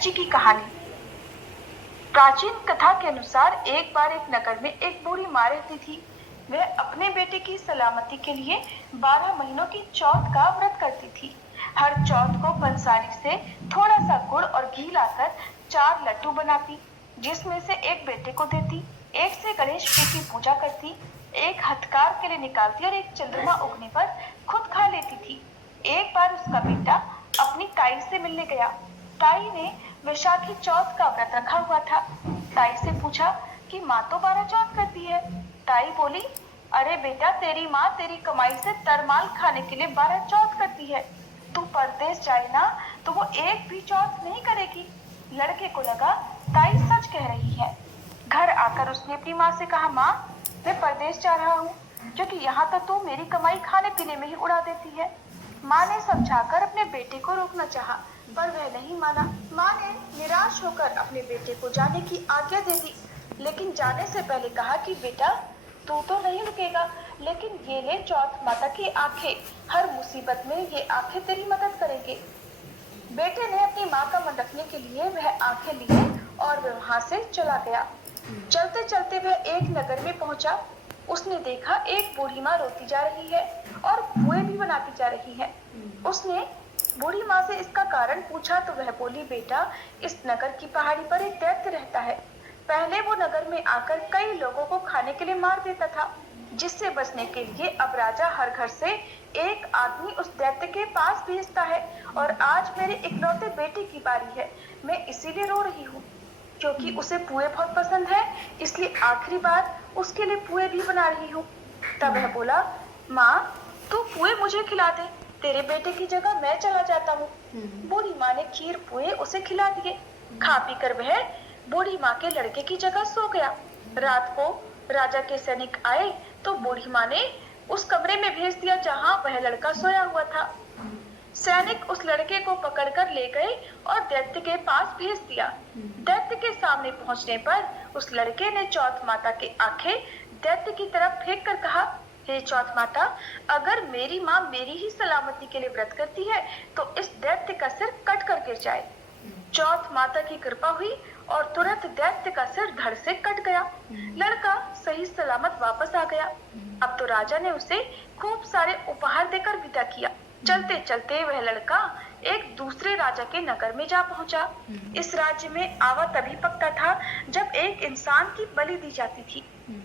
बच्ची की कहानी। प्राचीन कथा के अनुसार एक बार एक नगर में एक बूढ़ी माँ रहती थी। वह अपने बेटे की सलामती के लिए 12 महीनों की चौथ का व्रत करती थी। हर चौथ को पंसारी से थोड़ा सा गुड़ और घी लाकर 4 लड्डू बनाती, जिसमें से एक बेटे को देती, एक से गणेश जी की पूजा करती, एक हथकार के लिए निकालती और एक चंद्रमा उगने पर खुद खा लेती थी। एक बार उसका बेटा अपनी ताई से मिलने गया। ताई ने वैशाखी चौथ का व्रत रखा हुआ था। ताई से पूछा कि माँ तो 12 चौथ करती है। ताई बोली, अरे बेटा, तेरी माँ तेरी कमाई से तरमाल खाने के लिए 12 चौथ करती है। तू परदेश जाए ना तो वो एक भी चौथ नहीं करेगी। लड़के को लगा ताई सच कह रही है। घर आकर उसने अपनी माँ से कहा, माँ, मैं परदेश जा रहा हूँ, क्योंकि यहाँ तो तू मेरी कमाई खाने पीने में ही उड़ा देती है। माँ ने समझाकर अपने बेटे को रोकना चाहा, पर वह नहीं माना। माँ ने निराश होकर अपने बेटे को जाने की आज्ञा दे दी, लेकिन जाने से पहले कहा कि बेटा, तू तो नहीं रुकेगा, लेकिन ये ले चौथ माता की आंखें। हर मुसीबत में ये आंखें तेरी मदद करेंगे। बेटे ने अपनी माँ का मन रखने के लिए वह आंखें लिए और वह वहां से चला गया। चलते चलते वह एक नगर में पहुंचा। उसने देखा एक बूढ़ी माँ रोती जा रही है और पुए भी बनाती जा रही है। उसने बूढ़ी माँ से इसका कारण पूछा तो वह बोली, बेटा, इस नगर की पहाड़ी पर एक दैत्य रहता है। पहले वो नगर में आकर कई लोगों को खाने के लिए मार देता था, जिससे बचने के लिए अब राजा हर घर से एक आदमी उस दैत्य के पास भेजता है। और आज मेरे इकलौते बेटे की बारी है। मैं इसीलिए रो रही हूँ, क्योंकि उसे पुए बहुत पसंद है, इसलिए आखिरी बार उसके लिए पुए भी बना रही हूँ। तब वह बोला, माँ, तू पुए मुझे खिला दे, तेरे बेटे की जगह मैं चला जाता हूँ। बूढ़ी माँ ने खीर पुए उसे खिला दिए। खा पी कर वह बूढ़ी माँ के लड़के की जगह सो गया। रात को राजा के सैनिक आए तो बूढ़ी माँ ने उस कमरे में भेज दिया जहाँ वह लड़का सोया हुआ था। सैनिक उस लड़के को पकड़कर ले गए और दैत्य के पास भेज दिया। दैत्य के सामने पहुंचने पर उस लड़के ने चौथ माता की आंखें दैत्य की तरफ फेंक कर कहा, हे चौथ माता, अगर मेरी माँ मेरी ही सलामती के लिए व्रत करती है तो इस दैत्य का सिर कट कर गिर जाए। चौथ माता की कृपा हुई और तुरंत दैत्य का सिर धड़ से कट गया। लड़का सही सलामत वापस आ गया। अब तो राजा ने उसे खूब सारे उपहार देकर विदा किया। चलते चलते वह लड़का एक दूसरे राजा के नगर में जा पहुंचा। इस राज्य में आवा तभी पकता था जब एक इंसान की बलि दी जाती थी।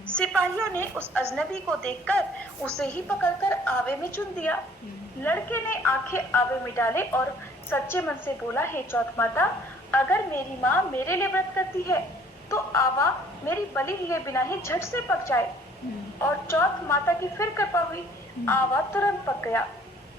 सिपाहियों ने उस अजनबी को देखकर उसे ही पकड़कर आवे में चुन दिया। लड़के ने आंखें आवे में डाले और सच्चे मन से बोला, हे चौथ माता, अगर मेरी माँ मेरे लिए व्रत करती है तो आवा मेरी बलि लिए बिना ही झट से पक जाए। और चौथ माता की फिर कृपा हुई, आवा तुरंत पक गया।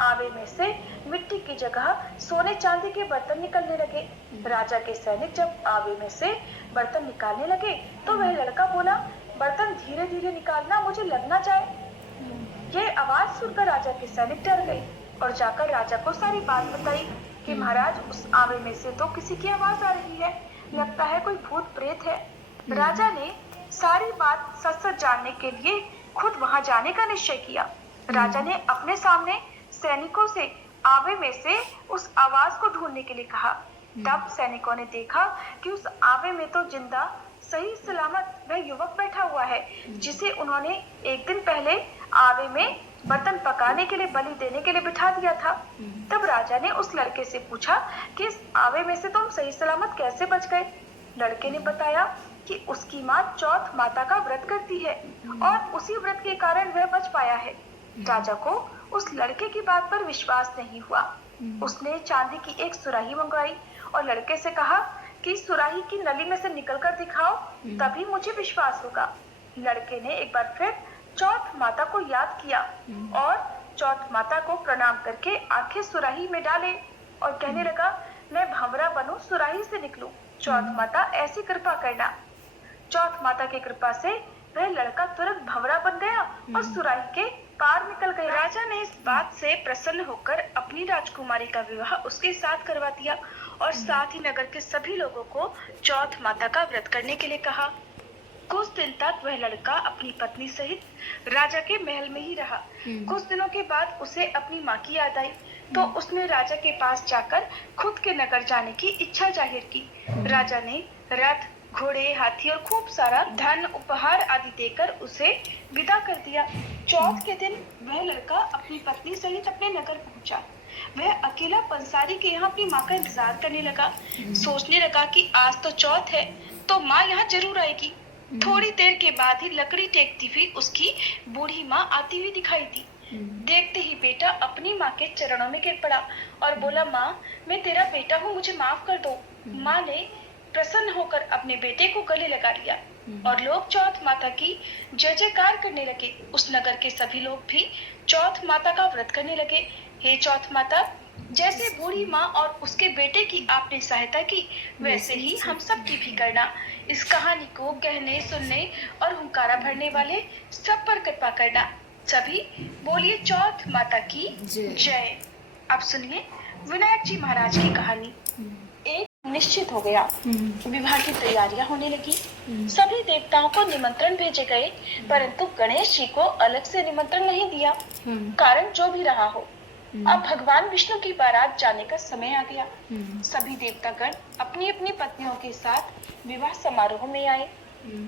आवे में से मिट्टी की जगह सोने चांदी के बर्तन निकलने लगे। राजा के सैनिक जब आवे में से बर्तन निकालने लगे तो वह लड़का बोला, बर्तन धीरे धीरे निकालना, मुझे लग ना जाए। ये आवाज सुनकर राजा के सैनिक डर गए और जाकर राजा को सारी बात बताई कि महाराज, उस आवे में से तो किसी की आवाज आ रही है, लगता है कोई भूत प्रेत है। राजा ने सारी बात सच सच जानने के लिए खुद वहां जाने का निश्चय किया। राजा ने अपने सामने सैनिकों से आवे में से उस आवाज को ढूंढने के लिए कहा। तब सैनिकों ने देखा कि उस आवे में तो जिंदा सही सलामत वह युवक बैठा हुआ है, जिसे उन्होंने एक दिन पहले आवे में बर्तन पकाने के लिए बलि देने के लिए बिठा दिया था। तब राजा ने उस लड़के से पूछा कि इस आवे में से तुम सही सलामत कैसे बच गए। लड़के ने बताया कि उसकी माँ चौथ माता का व्रत करती है और उसी व्रत के कारण वह बच पाया है। राजा को उस लड़के की बात पर विश्वास नहीं हुआ। उसने चांदी की एक सुराही मंगवाई और लड़के से कहा कि सुराही की नली में से निकलकर दिखाओ, तभी मुझे विश्वास होगा। लड़के ने एक बार फिर चौथ माता को याद किया और चौथ माता को प्रणाम करके आंखें सुराही में डाले और कहने लगा, मैं भंवरा बनूं, सुराही से निकलूं, चौथ माता ऐसी कृपा करना। चौथ माता की कृपा से वह लड़का तुरंत भंवरा बन गया और सुराही के पार निकल गया। राजा ने इस बात से प्रसन्न होकर अपनी राजकुमारी का विवाह उसके साथ करवा दिया और साथ ही नगर के सभी लोगों को चौथ माता का व्रत करने के लिए कहा। कुछ दिन तक वह लड़का अपनी पत्नी सहित राजा के महल में ही रहा। कुछ दिनों के बाद उसे अपनी माँ की याद आई। तो उसने राजा के पास जाकर खुद के नगर जाने की इच्छा जाहिर की। राजा ने रथ, घोड़े, हाथी और खूब सारा धन, उपहार आदि देकर उसे विदा कर दिया। चौथ के दिन वह लड़का अपनी पत्नी सहित अपने नगर पहुंचा। वह अकेला पंसारी के यहाँ अपनी माँ का इंतजार करने लगा। सोचने लगा कि आज तो चौथ है, तो माँ यहाँ जरूर आएगी। थोड़ी देर के बाद ही लकड़ी टेकती हुई उसकी बूढ़ी माँ आती हुई दिखाई दी। देखते ही बेटा अपनी माँ के चरणों में गिर पड़ा और बोला, माँ, मैं तेरा बेटा हूँ, मुझे माफ कर दो। माँ ने प्रसन्न होकर अपने बेटे को गले लगा लिया और लोग चौथ माता की जय जयकार करने लगे। उस नगर के सभी लोग भी चौथ माता का व्रत करने लगे। हे चौथ माता, जैसे बूढ़ी माँ और उसके बेटे की आपने सहायता की, वैसे ही हम सब की भी करना। इस कहानी को गहने सुनने और हुंकारा भरने वाले सब पर कृपा करना। सभी बोलिए चौथ माता की जय। अब सुनिए विनायक जी महाराज की कहानी। एक निश्चित हो गया, विवाह की तैयारियां होने लगी। सभी देवताओं को निमंत्रण भेजे गए, परंतु गणेश जी को अलग से निमंत्रण नहीं दिया। कारण जो भी रहा हो, अब भगवान विष्णु की बारात जाने का समय आ गया। सभी देवतागण अपनी अपनी पत्नियों के साथ विवाह समारोह में आए।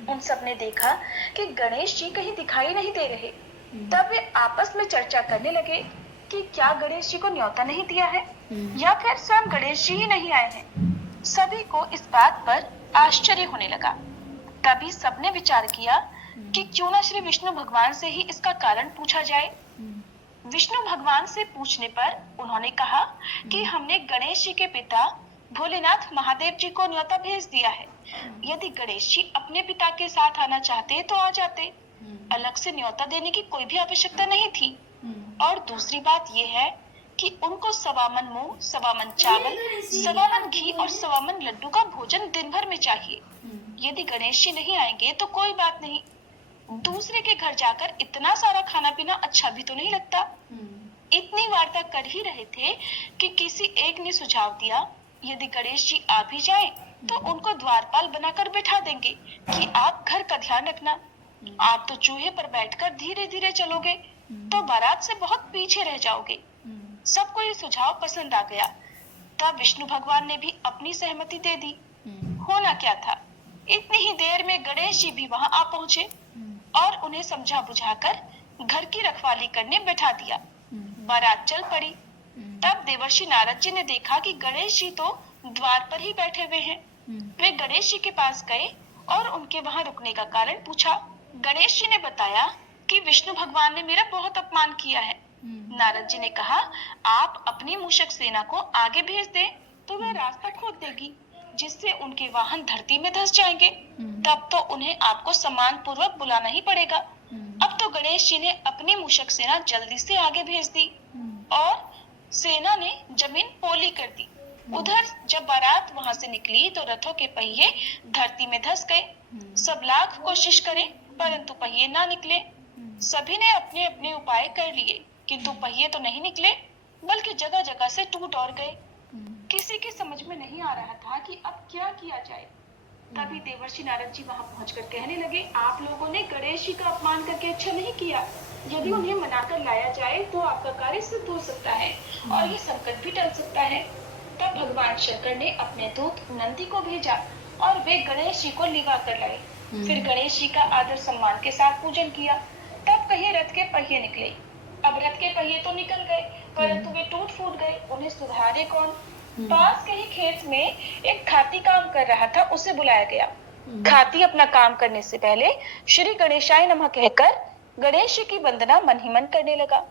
उन सब ने देखा कि गणेश जी कहीं दिखाई नहीं दे रहे। तब वे आपस में चर्चा करने लगे कि क्या गणेश जी को न्योता नहीं दिया है या फिर स्वयं गणेश जी ही नहीं आए हैं। सभी को इस बात पर आश्चर्य होने लगा। तभी सबने विचार किया कि क्यों न श्री विष्णु भगवान से ही इसका कारण पूछा जाए। विष्णु भगवान से पूछने पर उन्होंने कहा कि हमने गणेश जी के पिता भोलेनाथ महादेव जी को न्योता भेज दिया है। यदि गणेश जी अपने पिता के साथ आना चाहते तो आ जाते। अलग से न्योता देने की कोई भी आवश्यकता नहीं थी। और दूसरी बात यह है कि उनको 1.25 मन मूंग, 1.25 मन चावल, 1.25 मन घी और 1.25 मन लड्डू का भोजन दिन भर में चाहिए। यदि गणेश जी नहीं आएंगे तो कोई बात नहीं, दूसरे के घर जाकर इतना सारा खाना पीना अच्छा भी तो नहीं लगता। इतनी वार्ता कर ही रहे थे कि किसी एक ने सुझाव दिया, यदि गणेश जी आ भी जाएं, तो उनको द्वारपाल बनाकर बैठा देंगे कि आप घर का ध्यान रखना। आप तो चूहे पर बैठकर धीरे धीरे चलोगे तो बारात से बहुत पीछे रह जाओगे। सबको ये सुझाव पसंद आ गया। तब विष्णु भगवान ने भी अपनी सहमति दे दी। होना क्या था, इतनी ही देर में गणेश जी भी वहां आ पहुंचे और उन्हें समझा बुझाकर घर की रखवाली करने बैठा दिया। बारात चल पड़ी। तब देवर्षि नारद जी ने देखा कि गणेश जी तो द्वार पर ही बैठे हुए हैं। वे गणेश जी के पास गए और उनके वहां रुकने का कारण पूछा। गणेश जी ने बताया कि विष्णु भगवान ने मेरा बहुत अपमान किया है। नारद जी ने कहा, आप अपनी मूषक सेना को आगे भेज दें तो वह रास्ता खोद देगी, जिससे उनके वाहन धरती में धंस जाएंगे। तब तो उन्हें आपको सम्मान पूर्वक बुलाना ही पड़ेगा। अब तो गणेश जी ने अपनी मूषक सेना जल्दी से आगे भेज दी और सेना ने जमीन पोली कर दी। उधर जब बारात वहां से निकली तो रथों के पहिए धरती में धंस गए। सब लाख कोशिश करें परंतु पहिए ना निकले। सभी ने अपने अपने उपाय कर लिए, किंतु पहिए तो नहीं निकले, बल्कि जगह जगह से टूट और गए। किसी के समझ में नहीं आ रहा था कि अब क्या किया जाए। तभी देवर्षि नारद जी वहां पहुंचकर कहने लगे, आप लोगों ने गणेश जी का अपमान करके अच्छा नहीं किया। यदि उन्हें मनाकर लाया जाए तो आपका कार्य सिद्ध हो सकता है और ये संकट भी टल सकता है। तब भगवान शंकर ने अपने दूत नंदी को भेजा और वे गणेश जी को लिवा कर लाए। फिर गणेश जी का आदर सम्मान के साथ पूजन किया। तब कहीं रथ के पहिए निकले। अब रथ के पहिए तो निकल गए, परंतु वे टूट फूट गए। उन्हें सुधारे कौन? पास के ही खेत में एक खाती काम कर रहा था, उसे बुलाया गया। खाती अपना काम करने से पहले श्री गणेशाय नमः कहकर गणेश जी की वंदना मन ही मन करने लगा।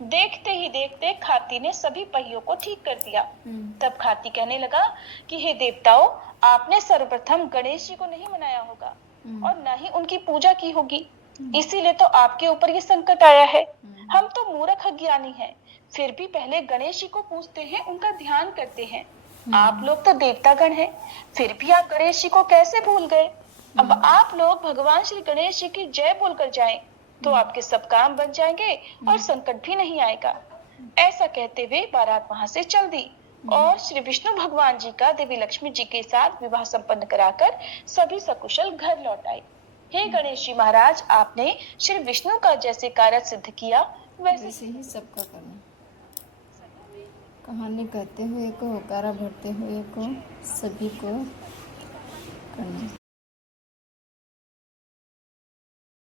देखते ही देखते खाती ने सभी पहियों को ठीक कर दिया। तब खाती कहने लगा कि हे देवताओं, आपने सर्वप्रथम गणेश जी को नहीं मनाया होगा और न ही उनकी पूजा की होगी, इसीलिए तो आपके ऊपर ये संकट आया है। हम तो मूर्ख अज्ञानी हैं, फिर भी पहले गणेश जी को पूजते हैं, उनका ध्यान करते हैं। आप लोग तो देवतागण हैं, फिर भी आप गणेश जी को कैसे भूल गए? अब आप लोग भगवान श्री गणेश जी की जय बोलकर जाएं, तो आपके सब काम बन जाएंगे और संकट भी नहीं आएगा। ऐसा कहते हुए बारात वहां से चल दी और श्री विष्णु भगवान जी का देवी लक्ष्मी जी के साथ विवाह संपन्न कराकर सभी सकुशल घर लौट आए। हे गणेश जी महाराज, आपने श्री विष्णु का जैसे कार्य सिद्ध किया वैसे ही सबका करना। कहानी कहते हुए को, होकारा भरते हुए को सभी को करना।